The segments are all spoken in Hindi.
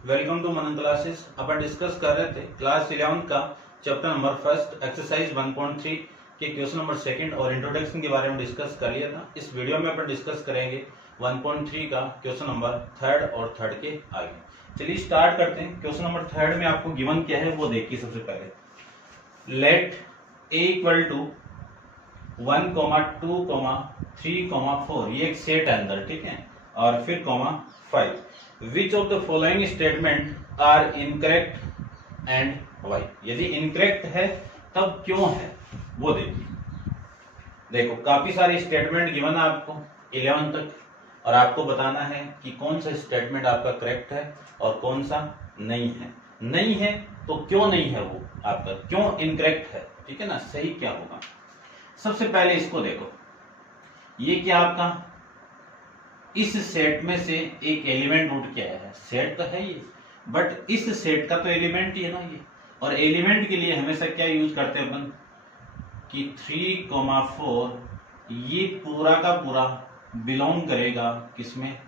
Welcome to Manan classes. अपन डिस्कस कर रहे थे क्लास 11 का चैप्टर नंबर फर्स्ट एक्सरसाइज 1.3 के क्वेश्चन नंबर सेकंड और इंट्रोडक्शन के बारे में डिस्कस कर लिया था। इस वीडियो में अपन डिस्कस करेंगे 1.3 का क्वेश्चन नंबर थर्ड और थर्ड के आगे। चलिए स्टार्ट करते हैं। क्वेश्चन नंबर थर्ड में आपको गिवन क्या है वो देखिए। सबसे पहले लेट ए इक्वल टू 1, 2, 3, 4 ये एक सेट है अंदर, ठीक है, और फिर 5 which of the following statement are incorrect and why. यदि इनकरेक्ट है तब क्यों है वो देखिए। देखो काफी सारे स्टेटमेंट गिवन है आपको 11 तक, और आपको बताना है कि कौन सा स्टेटमेंट आपका करेक्ट है और कौन सा नहीं है। नहीं है तो क्यों नहीं है, वो आपका क्यों इनकरेक्ट है, ठीक है ना, सही क्या होगा। सबसे पहले इसको देखो, ये क्या आपका इस सेट में से एक एलिमेंट उठ के आया है। सेट तो है ये, बट इस सेट का तो एलिमेंट ही है ना ये। और एलिमेंट के लिए हमेशा क्या यूज करते हैं अपन कि 3, 4 ये पूरा का पूरा बिलोंग करेगा किसमें,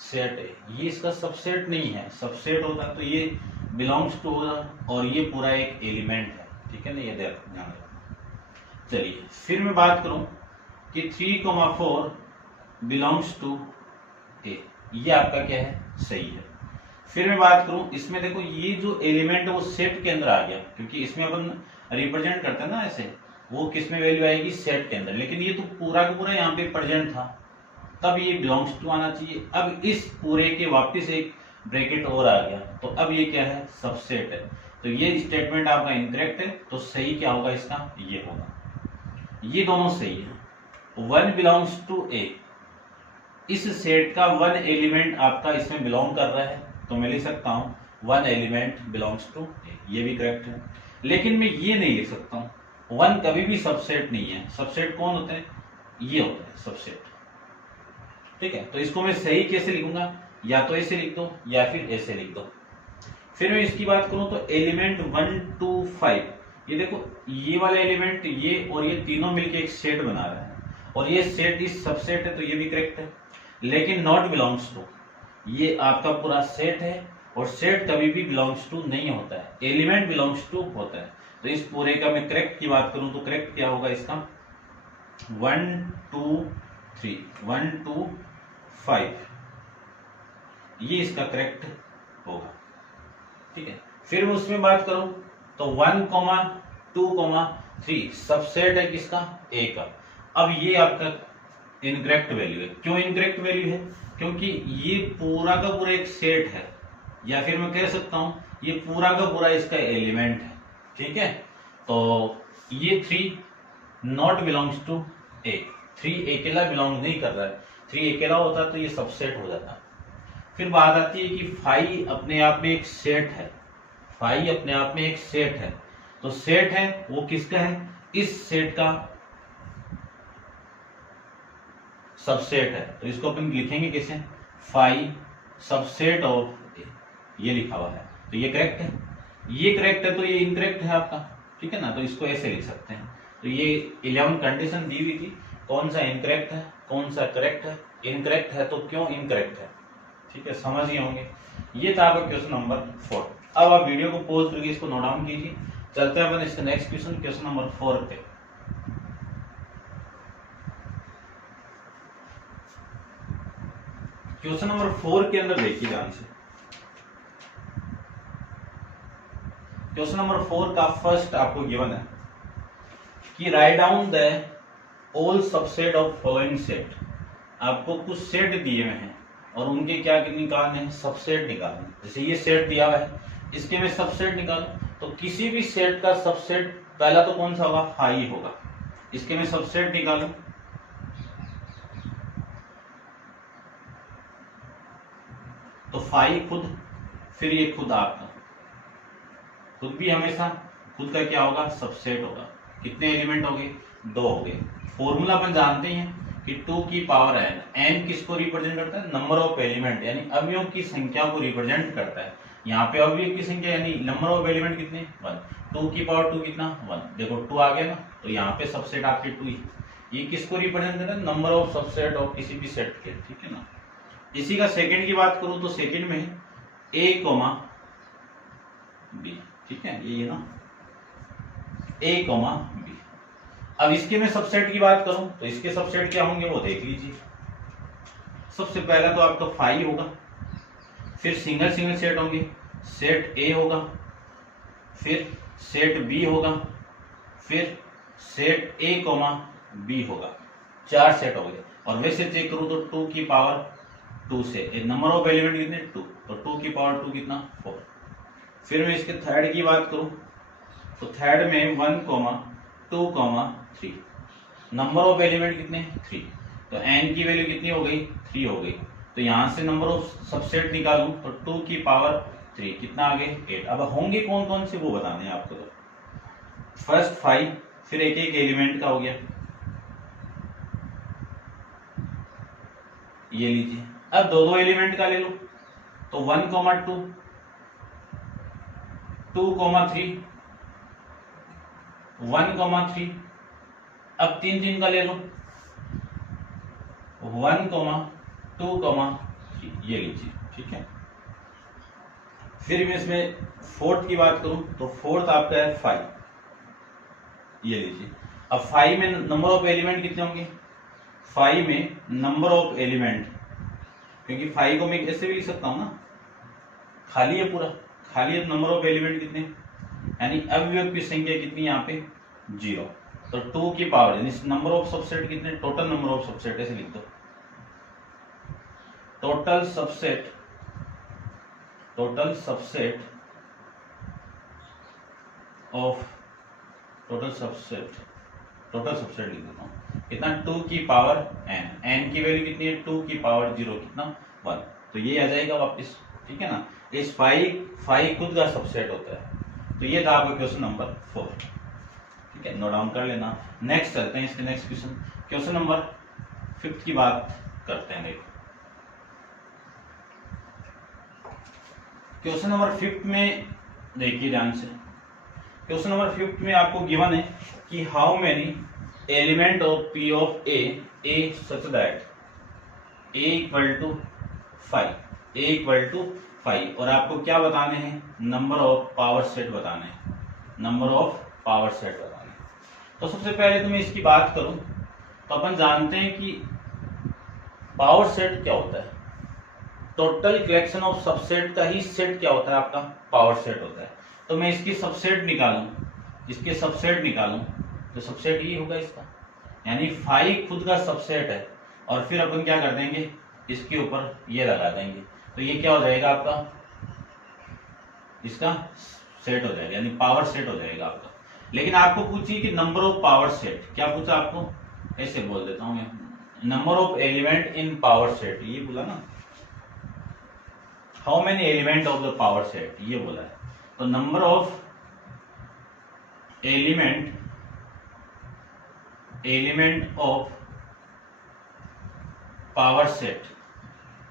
सेट है। ये इसका सबसेट नहीं है, सबसेट होता तो ये बिलोंग्स टू होगा, और ये पूरा एक एलिमेंट है, ठीक है ना, ये ध्यान रखना। चलिए फिर मैं बात करूं कि 3, 4 बिलोंग्स टू ए, ये आपका क्या है, सही है। फिर मैं बात करूं इसमें, देखो ये जो एलिमेंट है वो सेट के अंदर आ गया, क्योंकि इसमें अपन रिप्रेजेंट करते हैं ना ऐसे, वो किस में वैल्यू आएगी, सेट के अंदर। लेकिन ये तो पूरा का पूरा यहाँ पे प्रेजेंट था, तब ये बिलोंग्स टू आना चाहिए। अब इस पूरे के वापस एक ब्रैकेट और आ गया, तो अब ये क्या है, सबसेट है। तो ये स्टेटमेंट आपका इनकरेक्ट है, तो सही क्या होगा इसका, ये होगा। ये दोनों सही है। 1 बिलोंग्स टू ए, इस सेट का 1 एलिमेंट आपका इसमें बिलोंग कर रहा है, तो मैं लिख सकता हूं 1 एलिमेंट बिलोंग्स टू ए, ये भी करेक्ट है। लेकिन मैं ये नहीं लिख सकता हूं, 1 कभी भी सबसेट नहीं है। सबसेट कौन होते हैं, ये होता है सबसेट, ठीक है। तो इसको मैं सही कैसे लिखूंगा, या तो ऐसे लिख दो या फिर ऐसे लिख दो। फिर मैं इसकी बात करूं तो एलिमेंट 1, 2, 5, ये देखो ये वाला एलिमेंट ये और ये तीनों मिलकर एक सेट बना रहा है, और ये सेट इस सबसेट है, तो ये भी करेक्ट है। लेकिन नॉट बिलोंग्स टू, ये आपका पूरा सेट है, और सेट कभी भी बिलोंग्स टू नहीं होता है, एलिमेंट बिलोंग्स टू होता है। तो इस पूरे का मैं करेक्ट की बात करूं तो करेक्ट क्या होगा इसका, 1, 2, 3, 1, 2, 5, ये इसका करेक्ट होगा, ठीक है। फिर मैं उसमें बात करूं तो 1, 2, 3 सबसेट है किसका, ए का। अब ये आपका इनकरेक्ट वैल्यू है। क्यों इनकरेक्ट वैल्यू है, क्योंकि ये पूरा का पूरा एक सेट है, या फिर मैं कह सकता हूं ये पूरा का पूरा इसका एलिमेंट है, ठीक है। तो ये 3 नॉट बिलोंग्स टू ए, 3 अकेला बिलोंग नहीं कर रहा है। 3 अकेला होता तो ये सबसेट हो जाता। फिर बात आती है कि 5 अपने आप में एक सेट है, 5 अपने आप में एक सेट है। तो सेट है वो किसका है, इस सेट का सबसेट है। तो इसको अपन लिखेंगे कैसे, 5 सबसेट ऑफ ए, ये लिखा हुआ है, तो ये करेक्ट है। ये करेक्ट है तो ये इनकरेक्ट है आपका, ठीक है ना। तो इसको ऐसे लिख सकते हैं। तो ये 11 कंडीशन दी हुई थी, कौन सा इनकरेक्ट है कौन सा करेक्ट है। इनकरेक्ट है तो क्यों इनकरेक्ट है, ठीक है, समझ गए होंगे। ये था आपका क्वेश्चन नंबर 4। अब आप वीडियो को पॉज करके इसको नोट डाउन कीजिए। चलते हैं अपन इसका नेक्स्ट क्वेश्चन, क्वेश्चन नंबर 4 पे। क्वेश्चन नंबर 4 के अंदर देखिए ध्यान से। क्वेश्चन नंबर 4 का फर्स्ट आपको गिवन है कि write down the all subset of following set. आपको कुछ सेट दिए हुए हैं और उनके क्या निकालने हैं, सबसेट निकालने। जैसे ये सेट दिया हुआ है, इसके मैं सबसेट निकालूं तो किसी भी सेट का सबसेट पहला तो कौन सा होगा, 5 होगा। इसके मैं सबसेट निकालूं तो 5 खुद, फिर ये खुद आपका, खुद भी हमेशा खुद का क्या होगा, सबसेट होगा। कितने एलिमेंट हो गए, 2 हो गए। फॉर्मूला अपन जानते हैं कि 2 की पावर n, n किसको रिप्रेजेंट करता है, नंबर ऑफ एलिमेंट, यानी अवयवों की संख्या को रिप्रेजेंट करता है। यहाँ पे अवयव की संख्या यानी नंबर ऑफ एलिमेंट कितने, 1। 2 की पावर 2 कितना, 1। देखो 2 आ गया ना, तो यहाँ पे सबसेट आपके 2 ही। ये किसको रिप्रेजेंट करता है, नंबर ऑफ सबसेट ऑफ किसी भी सेट के, ठीक है ना। इसी का सेकंड की बात करूं तो सेकंड में ए कोमा बी, ठीक है, ये ना ए कोमा बी। अब इसके मैं सबसेट की बात करूं तो इसके सबसेट क्या होंगे वो देख लीजिए। सबसे पहला तो आपका फाई होगा, फिर सिंगल सिंगल सेट होंगे, सेट ए होगा, फिर सेट बी होगा, फिर सेट ए कोमा बी होगा। 4 सेट हो गए। और वैसे चेक करूं तो 2 की पावर 2 से नंबर ऑफ एलिमेंट कितने 2, तो 2 की पावर 2 कितना 4। फिर मैं इसके थर्ड की बात करूं तो थर्ड में 1 2 3, नंबर ऑफ एलिमेंट कितने 3, तो n की वैल्यू कितनी हो गई 3 हो गई। तो यहां से नंबर ऑफ सबसेट निकालूं तो 2 की पावर 3 कितना आ गए 8। अब होंगे कौन कौन से वो बताने हैं आपको। तो फर्स्ट 5, फिर एक एक एलिमेंट का हो गया, ये लीजिए। अब दो दो एलिमेंट का ले लो तो 1 2 2 3 1 3। अब 3 3 का ले लो 1 2 3, ये लीजिए, ठीक है। फिर मैं इसमें फोर्थ की बात करूं तो फोर्थ आपका है 5, ये लीजिए। अब 5 में नंबर ऑफ एलिमेंट कितने होंगे, 5 में नंबर ऑफ एलिमेंट, क्योंकि 5 को मैं ऐसे भी लिख सकता हूं ना, खाली है पूरा, खाली है, नंबर ऑफ एलिमेंट कितने, यानी अवयव की संख्या कितनी यहाँ पे 0। तो 2 की पावर यानी नंबर ऑफ सबसेट कितने, टोटल नंबर ऑफ सबसेट ऐसे लिख दो, total subset of total subset लिख देता हूं कितना 2 की पावर n की वैल्यू कितनी है 2 की पावर 0 कितना 1, तो ये आ जाएगा वापस, ठीक है ना। इस 5 खुद का सबसेट होता है। तो ये था आपका क्वेश्चन नंबर 4, ठीक है, नोट डाउन कर लेना। नेक्स्ट चलते हैं इसके नेक्स्ट क्वेश्चन नंबर 5 की बात करते हैं। देखो क्वेश्चन नंबर 5 में देखिए ध्यान से, क्वेश्चन नंबर 5 में आपको गिवन है कि how many element of P of A such that A equal to 5, और आपको क्या बताने हैं, नंबर ऑफ पावर सेट बताने हैं, तो सबसे पहले तो मैं इसकी बात करूं तो अपन जानते हैं कि पावर सेट क्या होता है, टोटल कलेक्शन ऑफ सबसेट का ही सेट क्या होता है, आपका पावर सेट होता है। तो मैं इसकी सबसेट निकालूं तो सबसेट ये होगा इसका, यानी 5 खुद का सबसेट है, और फिर अपन क्या कर देंगे, इसके ऊपर ये लगा देंगे, तो ये क्या हो जाएगा आपका, इसका सेट हो जाएगा, यानी पावर सेट हो जाएगा आपका। लेकिन आपको पूछिए कि नंबर ऑफ पावर सेट, क्या पूछा आपको, ऐसे बोल देता हूं मैं, number of element in power set, ये बोला ना, how many element of the power set, ये बोला है। तो number of element of power set,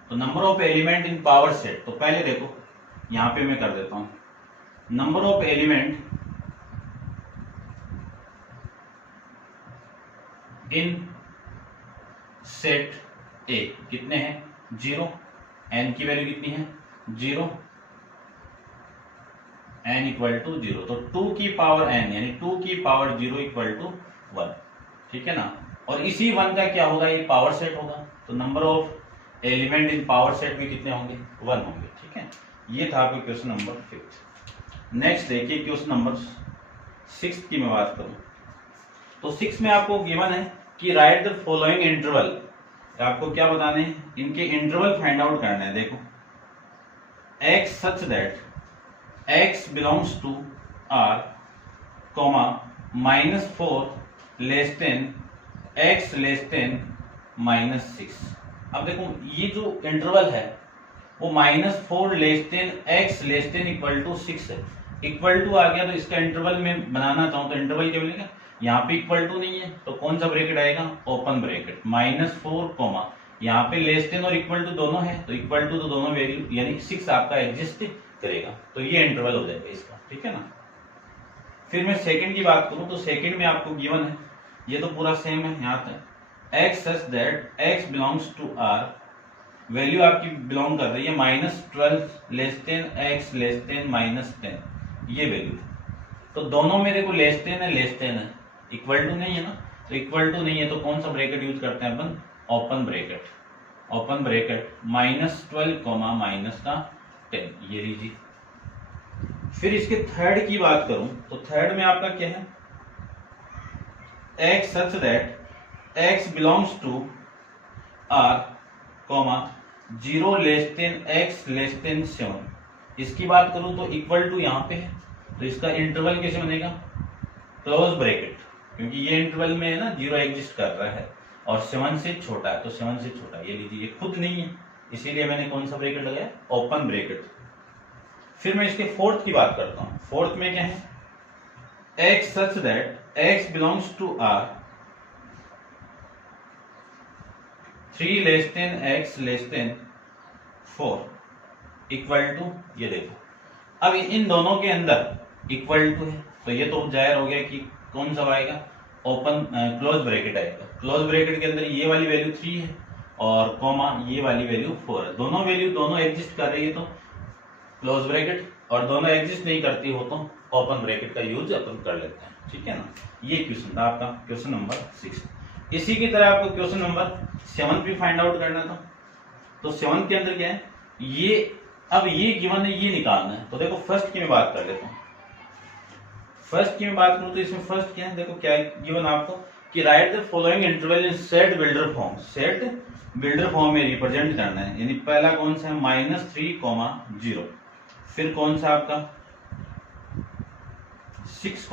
तो number of element in power set, तो पहले देखो यहां पे मैं कर देता हूं, number of element in set A कितने हैं 0, n की वैल्यू कितनी है 0, n इक्वल टू 0, तो 2 की पावर n यानी 2 की पावर 0 इक्वल टू 1, ठीक है ना। और इसी 1 का क्या होगा, ये पावर सेट होगा, तो number of element in power set में कितने होंगे 1 होंगे, ठीक है। ये था आपका क्वेश्चन नंबर 5। नेक्स्ट देखिए क्वेश्चन नंबर 6 की मैं बात करूं तो 6 में आपको गिवन है कि राइट द फॉलोइंग इंटरवल, आपको क्या बताने हैं, इनके इंटरवल फाइंड आउट करना है। देखो x such that x belongs to R, -4 less than x less than -6। अब देखो ये जो इंटरवल है वो -4 less than x less than equal to 6 है, इक्वल टू आ गया तो इसका इंटरवल में बनाना चाहूं तो इंटरवल क्या बोलेगा, यहाँ पे इक्वल टू नहीं है तो कौन सा ब्रैकेट आएगा, ओपन ब्रैकेट, -4 यहाँ पे लेस देन और इक्वल टू दोनों है तो इक्वल टू तो दोनों वैल्यू यानी 6 आपका एग्जिस्ट करेगा, तो ये इंटरवल हो जाएगा इसका, ठीक है ना। फिर मैं सेकंड की बात करूं तो सेकंड में आपको गिवन है, ये तो पूरा सेम है, यहाँ तक x such that x belongs to R value आपकी बिलोंग कर रही है -12 less than x less than -10, ये वैल्यू। तो दोनों में देखो लेस देन है, इक्वल टू नहीं है ना, तो इक्वल टू नहीं है तो कौन सा ब्रैकेट यूज करते हैं अपन, ओपन ब्रैकेट -12 -10, ये लीजिए। फिर इसके थर्ड की बात करूं तो थर्ड में आपका क्या है, x such that x belongs to r, 0 less than x less than 7। इसकी बात करूं तो इक्वल टू यहां पे है, तो इसका इंटरवल कैसे बनेगा, क्लोज ब्रैकेट, क्योंकि ये इंटरवल में है ना 0 एग्जिस्ट कर रहा है और 7 से छोटा है, तो 7 से छोटा, ये लीजिए, ये खुद नहीं है, इसीलिए मैंने कौन सा ब्रैकेट लगाया, ओपन ब्रैकेट। फिर मैं इसके फोर्थ की बात करता हूं। फोर्थ में क्या है, x such that x belongs to r, 3 less than x less than 4 equal to, ये देखो अब इन दोनों के अंदर इक्वल टू है, तो ये तो जाहिर हो गया कि कौन सा आएगा, ओपन क्लोज ब्रैकेट आएगा। क्लोज ब्रैकेट के अंदर ये वाली वैल्यू 3 है और कॉमा ये वाली वैल्यू 4 है, दोनों वैल्यू दोनों एग्जिस्ट कर रही है तो क्लोज ब्रैकेट, और दोनों एग्जिस्ट नहीं करती हो तो ओपन ब्रैकेट का यूज अपन कर लेते हैं, ठीक है ना। ये क्वेश्चन था आपका, क्वेश्चन नंबर 6। इसी की तरह आपको क्वेश्चन नंबर 7 भी फाइंड आउट करना था। तो 7 के अंदर क्या है, ये अब ये गिवन है, ये निकालना है। तो देखो फर्स्ट की मैं बात कर लेता हूँ। फर्स्ट की मैं बात करूं तो इसमें फर्स्ट क्या है, देखो क्या गिवन आपको कि right the following interval in set builder form, set builder form में रिप्रेजेंट करना है। यानी पहला कौन सा है, -3, 0, फिर कौन सा आपका 6,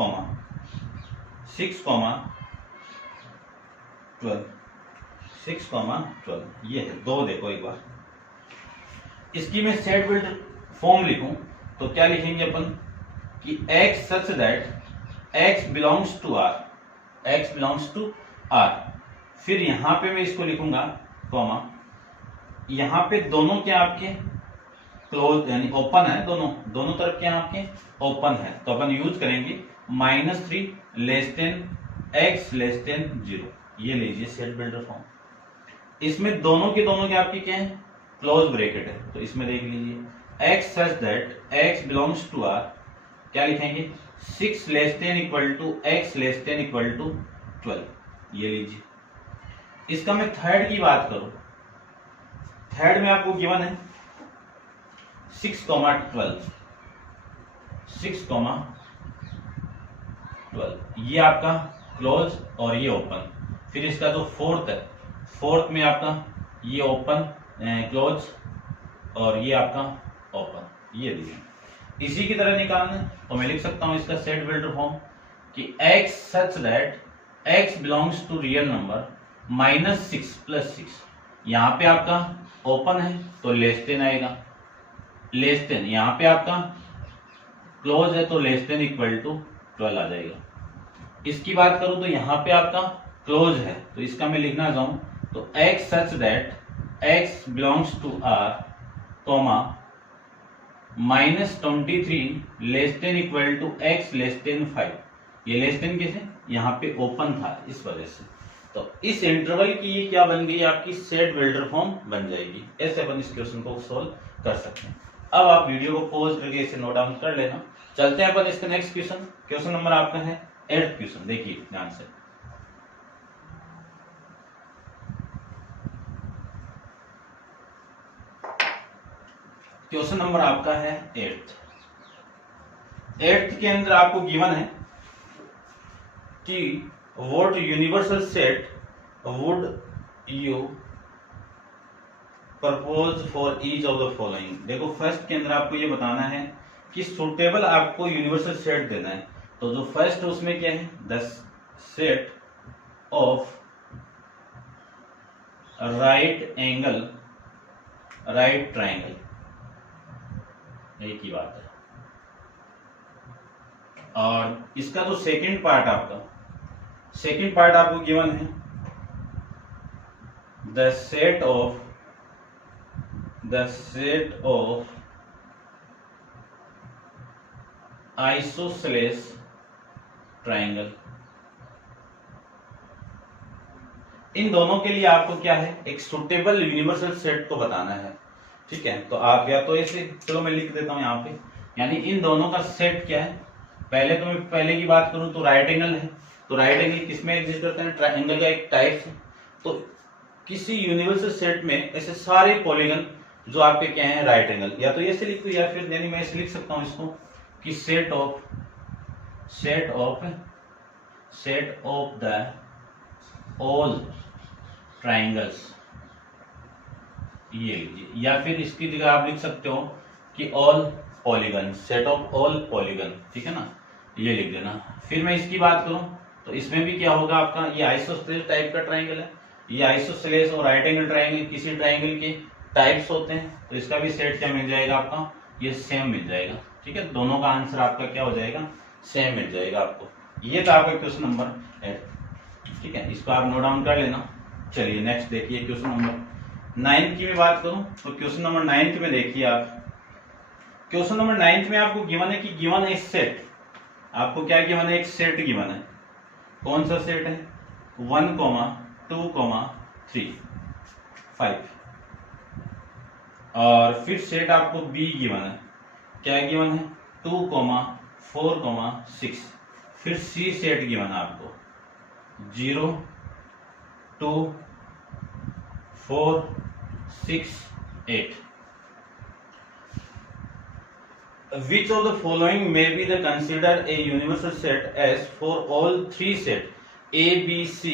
12, ये है दो। देखो एक बार इसकी मैं सेट बिल्डर फॉर्म लिखूं तो क्या लिखेंगे अपन कि x such that x belongs to r, फिर यहां पे मैं इसको लिखूंगा कॉमा, यहां पे दोनों क्या आपके क्लोज यानी ओपन है, दोनों तरफ क्या आपके ओपन है, तो अपन यूज करेंगे -3 less than x less then 0, ये लीजिए सेट बिल्डर फॉर्म। इसमें दोनों के दोनों क्या आपके क्या है, क्लोज ब्रैकेट है, तो इसमें देख लीजिए x such that x belongs to r, क्या लिखेंगे 6 less than equal to x less than equal to 12, ये लीजिए। इसका मैं थर्ड की बात करूं, थर्ड में आपको गिवन है 6, 12, ये आपका क्लोज और ये ओपन। फिर इसका जो फोर्थ है, फोर्थ में आपका ये ओपन क्लोज और ये आपका ओपन, ये लीजिए। इसी की तरह निकालना है तो मैं लिख सकता हूं इसका सेट बिल्डर फॉर्म कि x such that x belongs to real number -6 + 6, यहां पे आपका ओपन है तो लेस देन आएगा, लेस देन यहां पे आपका क्लोज है तो लेस देन इक्वल टू 12 आ जाएगा। इसकी बात करूं तो यहां पे आपका क्लोज है, तो इसका मैं लिखना चाहूं तो x such that x belongs to r, -23 less than equal to x less than 5, ये लेस देन कैसे, यहाँ पे ओपन था इस वजह से, तो इस इंटरवल की ये क्या बन गई आपकी सेट बिल्डर फॉर्म बन जाएगी। ऐसे अपन इस क्वेश्चन को सोल्व कर सकते हैं। अब आप वीडियो को पॉज करके इसे नोट डाउन कर लेना। चलते हैं अपन इसका नेक्स्ट क्वेश्चन। क्वेश्चन नंबर आपका है 8th क्वेश्चन, देखिए ध्यान से। क्वेश्चन नंबर आपका है 8th के अंदर आपको गिवन है कि what universal set would you propose for each of the following. देखो फर्स्ट के अंदर आपको ये बताना है कि सुटेबल आपको यूनिवर्सल सेट देना है। तो जो फर्स्ट उसमें क्या है, the set of right angle right triangle, एक ही बात है। और इसका जो सेकंड पार्ट आपको गिवन है the set of isosceles triangle. इन दोनों के लिए आपको क्या है, एक सुटेबल यूनिवर्सल सेट को बताना है। ठीक है, तो आप या तो ऐसे, चलो मैं लिख देता हूं यहाँ पे, यानी इन दोनों का सेट क्या है। पहले तो मैं पहले की बात करूं तो राइट एंगल है, तो राइट एंगल किसमें एग्जिस्ट करते हैं, ट्रायंगल का एक टाइप है। तो किसी यूनिवर्सल सेट में ऐसे सारे पॉलीगन जो आपके क्या है राइट एंगल, या तो ऐसे लिख दो या फिर यानी मैं ऐसे लिख सकता हूं इसको कि set of the all triangles, ये लीजिए, या फिर इसकी जगह आप लिख सकते हो कि all polygon, set of all polygon. ठीक है ना, ये लिख देना। फिर मैं इसकी बात करूं तो इसमें भी क्या होगा आपका, ये आइसोसेलेस टाइप का ट्राइंगल है। ये आइसोसेलेस और राइट एंगल ट्राइंगल किसी ट्राइंगल के टाइप्स होते हैं, तो इसका भी सेट क्या मिल जाएगा आपका, ये सेम मिल जाएगा। ठीक है, दोनों का आंसर आपका क्या हो जाएगा, सेम मिल जाएगा आपको। ये था आपका क्वेश्चन नंबर 8। ठीक है, इसको आप नोट डाउन कर लेना। चलिए नेक्स्ट देखिए क्वेश्चन नंबर 9 की मैं बात करूं तो क्वेश्चन नंबर 9 में देखिए आप, क्वेश्चन नंबर 9 में आपको गिवन है कि गिवन है सेट, आपको क्या गिवन है, एक सेट गिवन है। कौन सा सेट है, 1, 2, 3, 5, और फिर सेट आपको बी गिवन है, क्या गिवन है, 2, 4, 6। फिर सी सेट गिवन है आपको 0, 2, 4, 6, 8। Which of the following may be the considered a universal set as for all three set A, B, C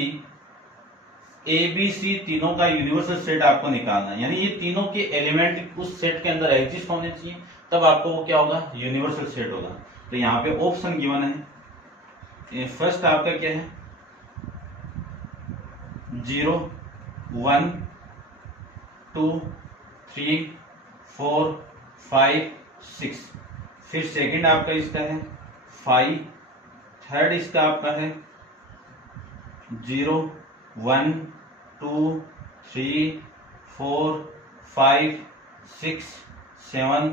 तीनों का यूनिवर्सल सेट आपको निकालना है, यानी ये तीनों के एलिमेंट उस सेट के अंदर एग्जिस्ट होने चाहिए, तब आपको वो क्या होगा, यूनिवर्सल सेट होगा। तो यहाँ पे ऑप्शन गिवन है, फर्स्ट आपका क्या है 0, 1, 2, 3, 4, 5, 6। फिर सेकंड आपका इसका है 5, थर्ड इसका आपका है 0, 1, 2, 3, 4, 5, 6, 7,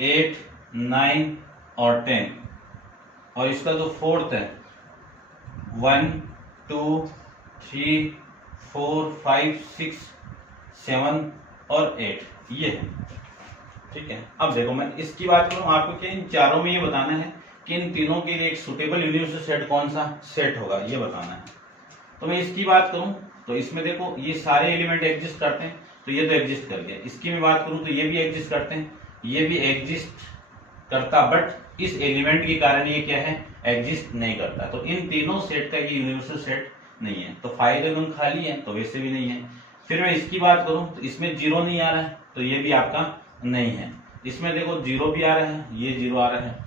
8, 9 और 10। और इसका जो फोर्थ है 1, 2, 3, 4, 5, 6, 7 और 8, ये है। ठीक है, अब देखो मैं इसकी बात करूं, आपको क्या इन चारों में ये बताना है कि इन तीनों के लिए एक सुटेबल यूनिवर्सल सेट कौन सा सेट होगा, ये बताना है। तो मैं इसकी बात करूं तो इसमें देखो ये सारे एलिमेंट एग्जिस्ट करते हैं, तो ये तो एग्जिस्ट कर गया। इसकी मैं बात करूं तो ये भी एग्जिस्ट करते हैं, ये भी एग्जिस्ट करता, बट इस एलिमेंट के कारण ये क्या है, एग्जिस्ट नहीं करता। तो इन तीनों सेट का ये यूनिवर्सल सेट नहीं है। तो फाइल खाली है, तो वैसे भी नहीं है। फिर मैं इसकी बात करूं तो इसमें 0 नहीं आ रहा है, तो ये भी आपका नहीं है। इसमें देखो 0 भी आ रहा है, ये 0 आ रहा है,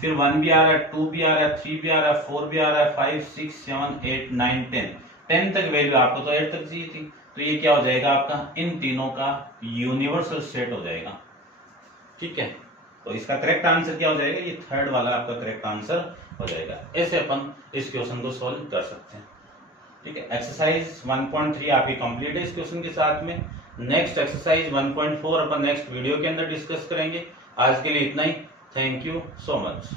फिर 1 भी आ रहा है, 2 भी आ रहा है, 3 भी आ रहा है, 4 भी आ रहा है, 5, 6, 7, 8, 9, 10 तक वैल्यू, आपको तो 8 तक चाहिए थी, तो ये क्या हो जाएगा आपका, इन तीनों का यूनिवर्सल सेट हो जाएगा। ठीक है, तो इसका करेक्ट आंसर क्या हो जाएगा, ये थर्ड वाला आपका करेक्ट आंसर हो जाएगा। ऐसे अपन इस क्वेश्चन को सोल्व कर सकते हैं। ठीक है, एक्सरसाइज 1.3 आपकी कंप्लीट है इस क्वेश्चन के साथ में। नेक्स्ट एक्सरसाइज 1.4 अपन नेक्स्ट वीडियो के अंदर डिस्कस करेंगे। आज के लिए इतना ही। Thank you so much.